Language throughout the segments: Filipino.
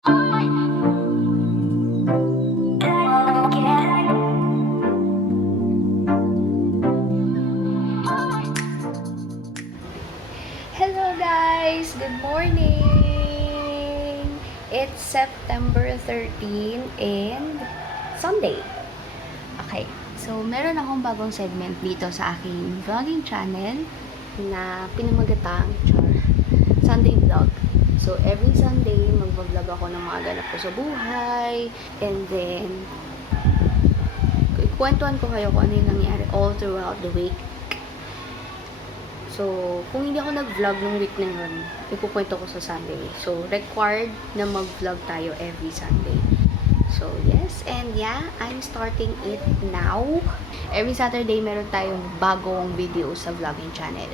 Hello guys! Good morning! It's September 13 and Sunday. Okay, so meron akong bagong segment dito sa aking vlogging channel na pinamagatang Sunday Vlog. So every Sunday, mag-vlog ako ng mga ganap ko sa buhay, and then ikwentuhan ko kayo kung ano yung nangyari all throughout the week. So, kung hindi ako nag-vlog ng week na yun, ikukwento ko sa Sunday. So, required na mag-vlog tayo every Sunday. So, yes, and yeah, I'm starting it now. Every Saturday, meron tayong bagong video sa vlogging channel.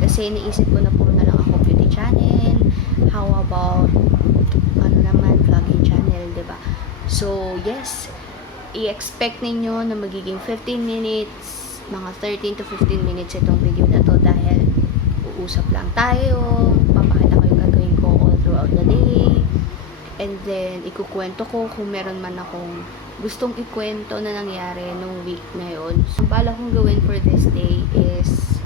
Kasi naisip ko na puro na lang ako beauty channel. How about, ano naman, vlogging channel, diba? So, yes, i-expect ninyo na magiging 15 minutes, mga 13 to 15 minutes itong video na to dahil uusap lang tayo, papakita ko yung gagawin ko all throughout the day, and then ikukwento ko kung meron man akong gustong ikwento na nangyari nung week na yun. So, bala kong gawin for this day is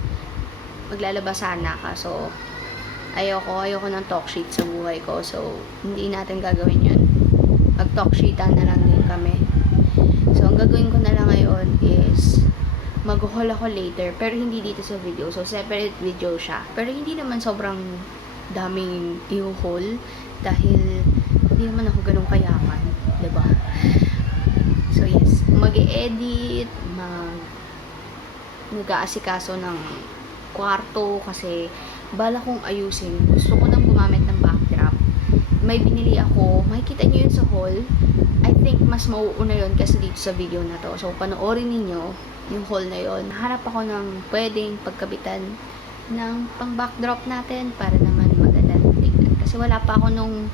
maglalabas sana, kaso ayoko ng talk sheet sa buhay ko, so hindi natin gagawin yun. Mag talk sheetan na lang din kami. So ang gagawin ko na lang ngayon is mag-haul ako later, pero hindi dito sa video. So, separate video siya. Pero hindi naman sobrang daming i-haul dahil hindi naman ako ganun kayaman, diba? So, yes. Mag-e-edit, nag-aasikaso ng kwarto kasi bala kong ayusin. Gusto ko nang gumamit ng backdrop. May binili ako. Makikita nyo yun sa haul. I think mas mauuna yun kasi dito sa video na to. So, panoorin ninyo yung haul na yon. Hanap ako ng pwedeng pagkabitan ng pang backdrop natin para naman maganda tignan. Kasi wala pa ako nung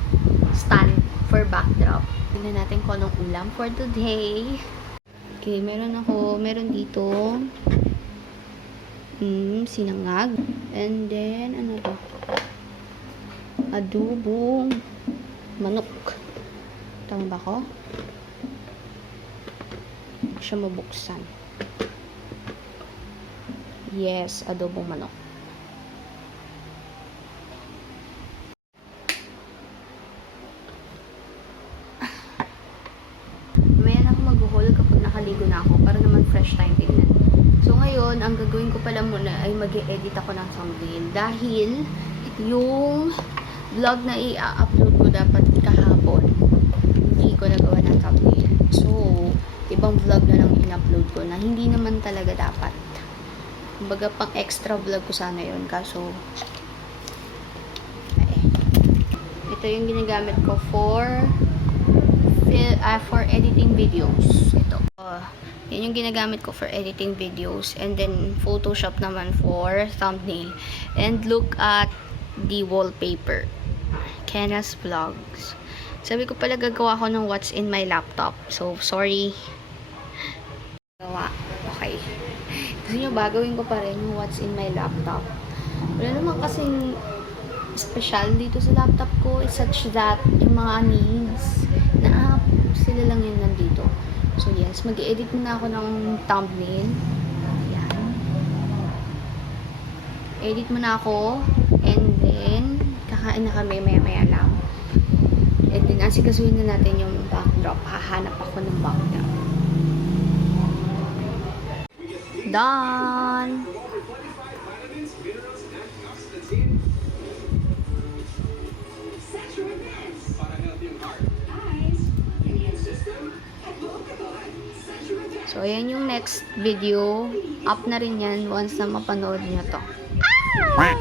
stand for backdrop. Tignan natin kung anong ulam for today. Okay, meron dito sinangag. And then, ano to? Adobong manok. Tama ba ko? Hindi siya mabuksan. Yes, adobong manok. May ako mag-haul kapag nakaligo na ako para naman fresh time tignan. So ngayon, ang gagawin ko pala muna ay mag-e-edit ako ng thumbnail dahil yung vlog na i-upload ko dapat kahapon, hindi ko nagawa ng thumbnail. So, ibang vlog na lang in-upload ko na hindi naman talaga dapat. Kumbaga pang extra vlog ko sana yun. Kaso, ito yung ginagamit ko for editing videos. Ito. Yan yung ginagamit ko for editing videos. And then, Photoshop naman for thumbnail. And look at the wallpaper. Kena's Vlogs. Sabi ko pala gagawa ko ng what's in my laptop. So, sorry. Gawa. Okay. Gusto nyo ba, gawin ko pa rin yung what's in my laptop. Wala naman kasing special dito sa laptop ko. It's such that yung mga needs na app, sila lang yung nandito. So yes, mag-edit muna ako ng thumbnail. Ayan. Edit muna ako. And then, kakain na kami maya-maya lang. And then, asikasuhin na natin yung backdrop. Hahanap ako ng backdrop. Done! So, ayan yung next video. Up na rin yan once na mapanood nyo to. Ay!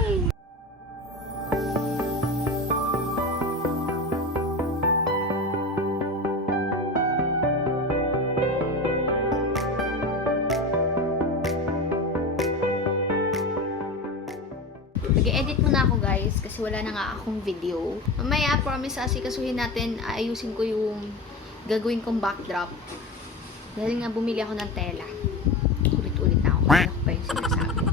Mag-edit muna ako guys kasi wala na nga akong video. Mamaya, promise, asikasuhin natin, ayusin ko yung gagawin kong backdrop. Dahil nga bumili ako ng tela. Ulit-ulit na ako. Kaya ako pa yung sinasabi.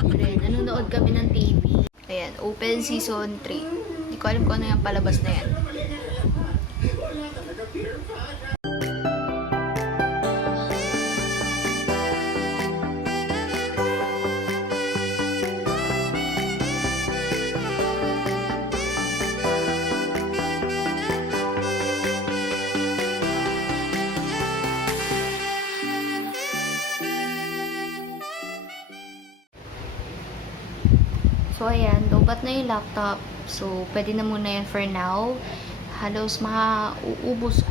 Pero yan, nanonood kami ng TV. Ayan, Open Season 3. Hindi ko alam kung ano yung palabas na yan. So, ayan, lobat na yung laptop. So, pwede na muna yan for now. Halos mauubos,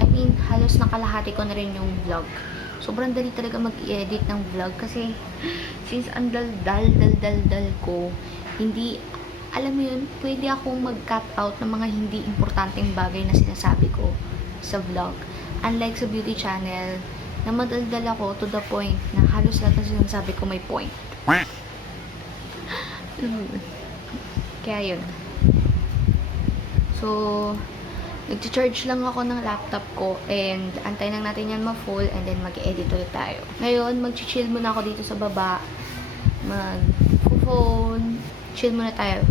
halos nakalahati ko na rin yung vlog. Sobrang dali talaga mag-edit ng vlog kasi since ang dal ko, hindi, alam mo yun, pwede akong mag-cut out ng mga hindi importanteng bagay na sinasabi ko sa vlog. Unlike sa beauty channel, na madaldal ako to the point na halos lahat na sinasabi ko may point. Kaya yun. So, nag-charge lang ako ng laptop ko and antayin lang natin yan ma-full and then mag-edit ulit tayo. Ngayon, mag-chill muna ako dito sa baba. Mag-phone. Chill muna tayo.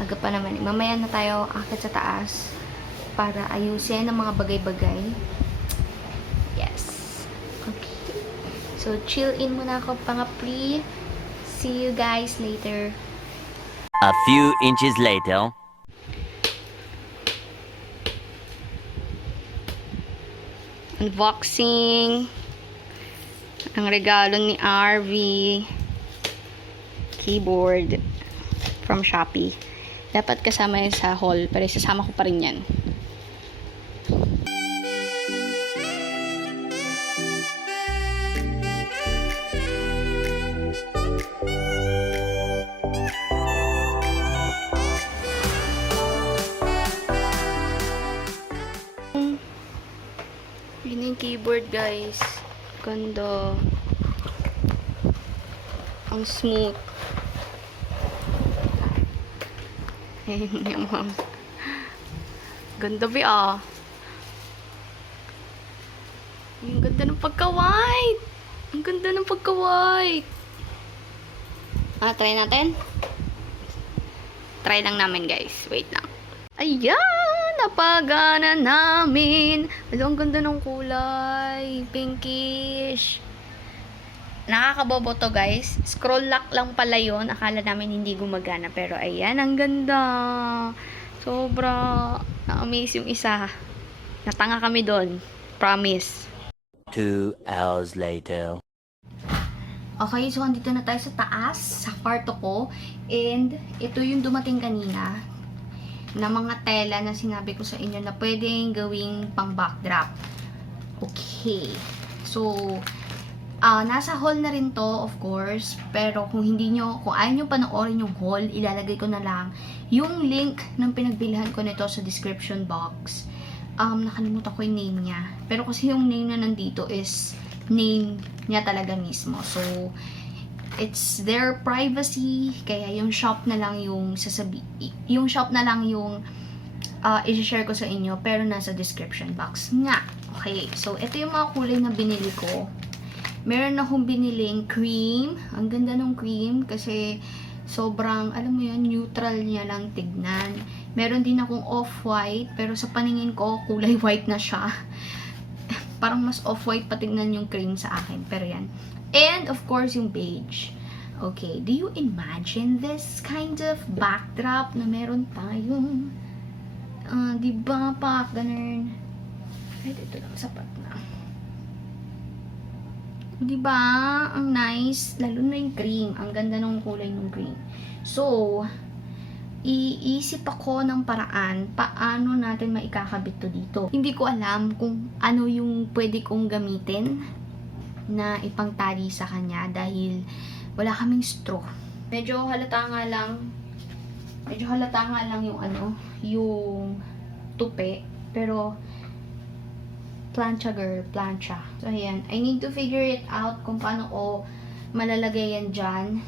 Aga pa naman. Mamaya na tayo akit sa taas para ayusin ang mga bagay-bagay. Yes. Okay. So, chill in muna ako pang pre. See you guys later. A few inches later. Unboxing ang regalo ni RV keyboard from Shopee. Dapat kasama yan sa haul, pero isasama ko pa rin yan. Yun yung keyboard, guys. Ganda. Ang smooth. Ayun yung ma'am. Ganda ba ah. Yung ganda ng pagka-white. Ang ganda ng pagka-white. Try natin. Try lang namin, guys. Wait lang. Ayan! Napagana namin. Ang ganda ng kulay. Pinkish. Nakakabobo to, guys. Scroll lock lang pala yun. Akala namin hindi gumagana. Pero ayan, ang ganda. Sobra. Na-amaze yung isa. Natanga kami doon. Promise. 2 hours later. Okay, so andito na tayo sa taas, sa kwarto ko. And ito yung dumating kanina na mga tela na sinabi ko sa inyo na pwedeng gawing pang backdrop. Okay. So, nasa haul na rin to, of course. Pero kung ayaw nyo panoorin yung haul, ilalagay ko na lang yung link ng pinagbilhan ko nito sa description box. Nakalimutan ko yung name niya. Pero kasi yung name na nandito is name niya talaga mismo. So, it's their privacy. Kaya yung shop na lang yung i-share ko sa inyo. Pero nasa description box nga. Okay. So, ito yung mga kulay na binili ko. Meron akong biniling cream. Ang ganda ng cream kasi sobrang, alam mo yun, neutral niya lang tignan. Meron din akong off-white, pero sa paningin ko, kulay white na siya. Parang mas off-white patignan yung cream sa akin. Pero yan. And, of course, yung beige. Okay, do you imagine this kind of backdrop na meron tayong, diba, pak, ganun. Ay, ito lang, sapat na. Diba? Ang nice. Lalo na yung cream. Ang ganda ng kulay ng cream. So, iisip ako ng paraan paano natin maikakabit to dito. Hindi ko alam kung ano yung pwede kong gamitin na ipangtali sa kanya dahil wala kaming straw. Medyo halata nga lang yung tupi. Pero, plancha girl, plancha. So, ayan. I need to figure it out kung paano ko malalagay yan dyan.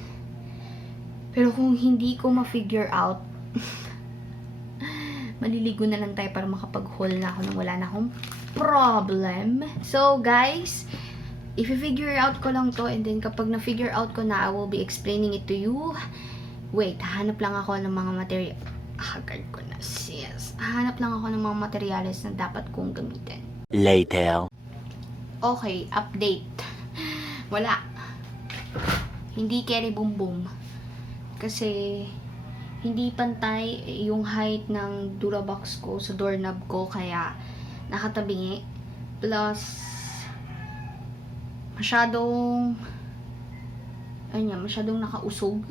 Pero kung hindi ko ma-figure out, maliligo na lang tayo para makapag-haul na ako nang wala na akong problem. So, guys, if i-figure out ko lang to and then kapag na-figure out ko na, I will be explaining it to you. Wait, hanap lang ako ng mga material. Agad ko na, sis. Hanap lang ako ng mga materyales na dapat kong gamitin. Later. Okay, update. Wala. Hindi carry boom boom. Kasi, hindi pantay yung height ng Durabox ko sa doorknob ko, kaya nakatabingi. Plus, masyadong nakausog.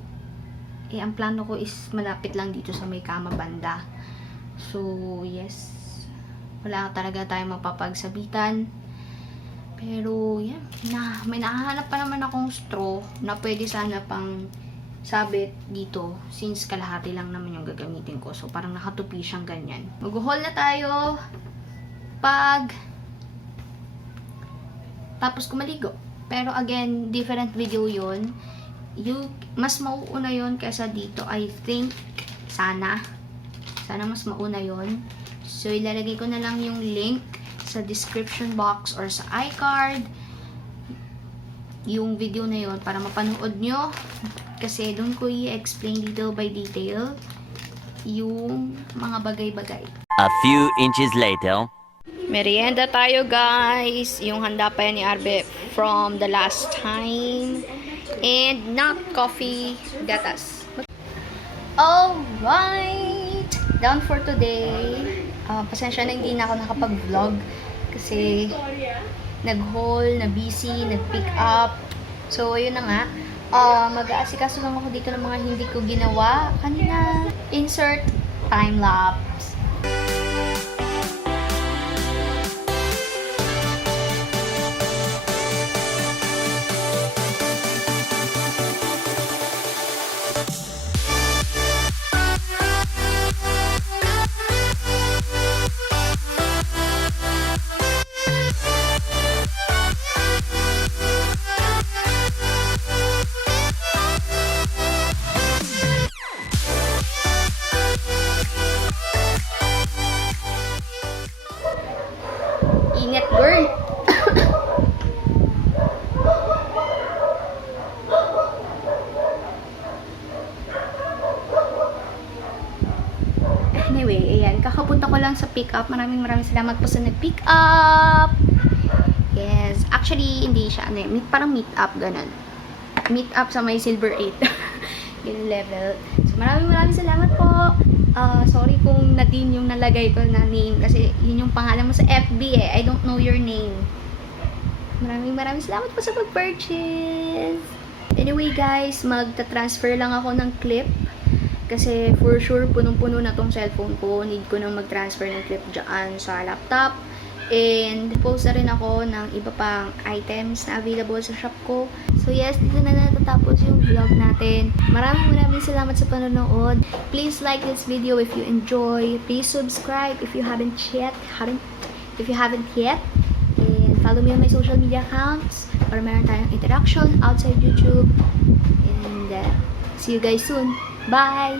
Ang plano ko is malapit lang dito sa may kama banda. So, yes. Wala talaga tayong mapapagsabitan. Pero, yan. May nakahanap pa naman akong straw na pwede sana pang sabit dito, since kalahati lang naman yung gagamitin ko. So, parang nakatupi siyang ganyan. Mag-haul na tayo tapos ko maligo. Pero again, different video yun. Mas mauuna yun kaysa dito. I think, sana mas mauna yun. So, ilalagay ko na lang yung link sa description box or sa iCard. Yung video na yun para mapanood nyo. Kasi doon ko i-explain detail by detail yung mga bagay-bagay. A few inches later. Merienda tayo, guys. Yung handa pa yan ni Arbe from the last time. And not coffee, gatas. Alright! Down for today. Pasensya na hindi na ako nakapag-vlog. Kasi nag-haul, na-busy, nag-pick up. So, yun na nga. Mag-aasikaso lang ako dito ng mga hindi ko ginawa kanina. Insert time-lapse. Ingat, girl! Anyway, ayan. Kakapunta ko lang sa pick up. Maraming salamat po sa nag-pick up. Yes. Actually, hindi siya. Parang meet up, ganun. Meet up sa may Silver 8. Yung level. So, maraming salamat po. Sorry kung Nadine yung nalagay ko na name. Kasi yun yung pangalan mo sa FB eh. I don't know your name. Maraming salamat po sa pag-purchase. Anyway guys, magta-transfer lang ako ng clip. Kasi for sure, punong-puno na tong cellphone ko. Need ko nang mag-transfer ng clip dyan sa laptop. And post na rin ako ng iba pang items na available sa shop ko. So yes, dito na natatapos yung vlog natin. Maraming salamat sa panonood. Please like this video if you enjoy. Please subscribe if you haven't yet. And follow me on my social media accounts para meron tayong interaction outside YouTube. And see you guys soon. Bye!